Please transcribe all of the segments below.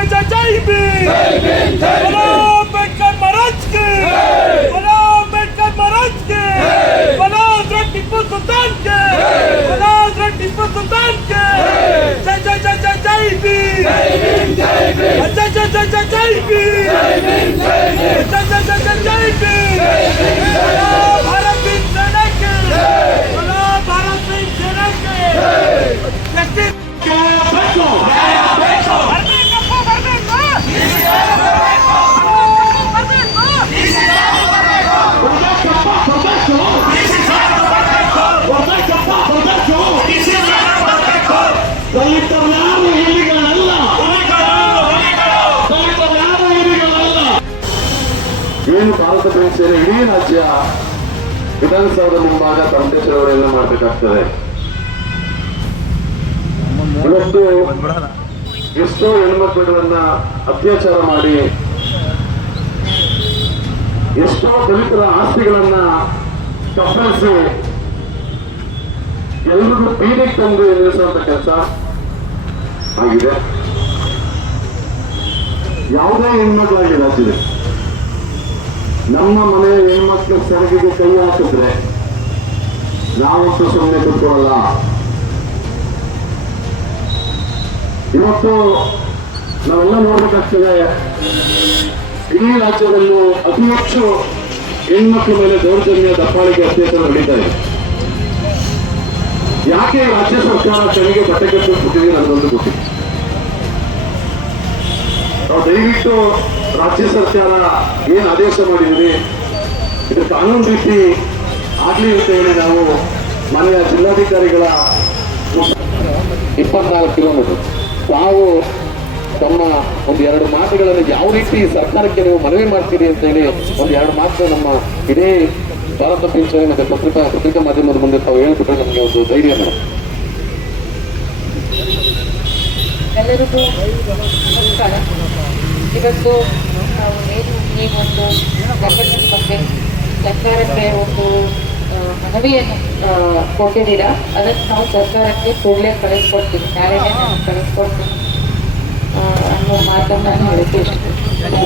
Ninja Jaibi! Hello, Mr. Maratki! Hello, Mr. Maratki! Hello, Drunky Pusutanke! Hello, Drunky Pusutanke! Hello, Drunky Pusutanke! Hello, Drunky Pusutanke! Hello, Drunky Pusutanke! Hello, Drunky ಏನು Bharat bank ಸೇನೆ ಇಡೀ ರಾಜ್ಯ ವಿಧಾನಸೌಧ ಮುಂಭಾಗ ಚಳವಳಿಯನ್ನು ಮಾಡಬೇಕಾಗ್ತದೆ. ಇವತ್ತು ಎಷ್ಟೋ ಹೆಣ್ಮಕ್ಳುಗಳನ್ನ ಅತ್ಯಾಚಾರ ಮಾಡಿ, ಎಷ್ಟೋ ದಲಿತರ ಆಸ್ತಿಗಳನ್ನ ಕಪ್ಪಳಿಸಿ ಎಲ್ರಿಗೂ ಬೀದಿಗೆ ತಂದು ನಿಲ್ಲಿಸುವಂತ ಕೆಲಸ. ಆಗಿದೆ. ಯಾವುದೇ ಹೆಣ್ಮಕ್ಳಾಗಿ ರಾಜ್ಯದಲ್ಲಿ ನಮ್ಮ ಮನೆಯ ಹೆಣ್ಮಕ್ಳ ಸರಗಿಗೆ ಕೈ ಹಾಕಿದ್ರೆ ನಾವಂತೂ ಸುಮ್ಮನೆ ಕೂತ್ಕೊಳ್ಳಲ್ಲ. ಇವತ್ತು ನಾವೆಲ್ಲ ನೋಡ್ಬೇಕಾಗ್ತದೆ ಇಡೀ ರಾಜ್ಯದಲ್ಲೂ ಅತಿ ಹೆಚ್ಚು ಹೆಣ್ಮಕ್ಳ ಮೇಲೆ ದೌರ್ಜನ್ಯ ದಪ್ಪಾಳಿಗೆ ಅತ್ಯಾಚಾರ ನಡೀತಾ ಇದೆ. ಯಾಕೆ ರಾಜ್ಯ ಸರ್ಕಾರ ತೆರಿಗೆ ಬಟ್ಟೆ ಕಟ್ಟಿಸ್ಬಿಟ್ಟಿದೆ ನನಗೊಂದು ಗೊತ್ತಿಲ್ಲ. ನಾವು ದಯವಿಟ್ಟು ರಾಜ್ಯ ಸರ್ಕಾರ ಏನು ಆದೇಶ ಮಾಡಿದ್ದೀವಿ ಇದು ಕಾನೂನು ರೀತಿ ಆಗಲಿ ಅಂತ ಹೇಳಿ ನಾವು ಮನೆಯ ಜಿಲ್ಲಾಧಿಕಾರಿಗಳ ಇಪ್ಪತ್ನಾಲ್ಕು ಕಿಲೋಮೀಟರ್ ತಾವು ತಮ್ಮ ಒಂದು ಎರಡು ಮಾತುಗಳನ್ನು ಯಾವ ರೀತಿ ಸರ್ಕಾರಕ್ಕೆ ನೀವು ಮನವಿ ಮಾಡ್ತೀರಿ ಅಂತ ಹೇಳಿ ಒಂದು ಎರಡು ಮಾತು ನಮ್ಮ ಇಡೀ ಭಾರತ ಪಿಂಚಣಿ ಮತ್ತು ಪತ್ರಿಕಾ ಪತ್ರಿಕಾ ಮಾಧ್ಯಮದ ಮುಂದೆ ತಾವು ಒಂದು ಧೈರ್ಯ ಮೇಡಮ್. ಎಲ್ಲರಿಗೂ ನಮಸ್ಕಾರ. ಇವತ್ತು ನಾವು ಏನು ಈ ಒಂದು ಘಟನೆ ಬಗ್ಗೆ ಸರ್ಕಾರಕ್ಕೆ ಒಂದು ಮನವಿಯನ್ನು ಕೊಟ್ಟಿದ್ದೀರಾ? ಅದಕ್ಕೆ ನಾವು ಸರ್ಕಾರಕ್ಕೆ ಕೂಡಲೇ ಕಳಿಸ್ಕೊಡ್ತೀವಿ. ನಾಳೆನೇ ನಾನು ಅನ್ನೋ ಮಾತನ್ನು ನಾನು ಹೇಳಕ್ಕೆ ಇಷ್ಟಪಡ್ತೀನಿ.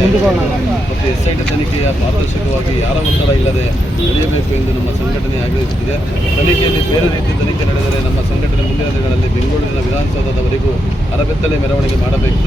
ಮತ್ತು ಎಸ್ ಐ ಟಿ ತನಿಖೆಯ ಪಾರದರ್ಶಕವಾಗಿ ಯಾರ ಒತ್ತಡ ಇಲ್ಲದೆ ನಡೆಯಬೇಕು ಎಂದು ನಮ್ಮ ಸಂಘಟನೆ ಆಗ್ರಹಿಸುತ್ತಿದೆ. ತನಿಖೆಯಲ್ಲಿ ಬೇರೆ ರೀತಿ ತನಿಖೆ ನಡೆದರೆ ನಮ್ಮ ಸಂಘಟನೆ ಮುಂದಿನ ದಿನಗಳಲ್ಲಿ ಬೆಂಗಳೂರಿನ ವಿಧಾನಸೌಧದವರೆಗೂ ಅರಬೆತ್ತಲೆ ಮೆರವಣಿಗೆ ಮಾಡಬೇಕು.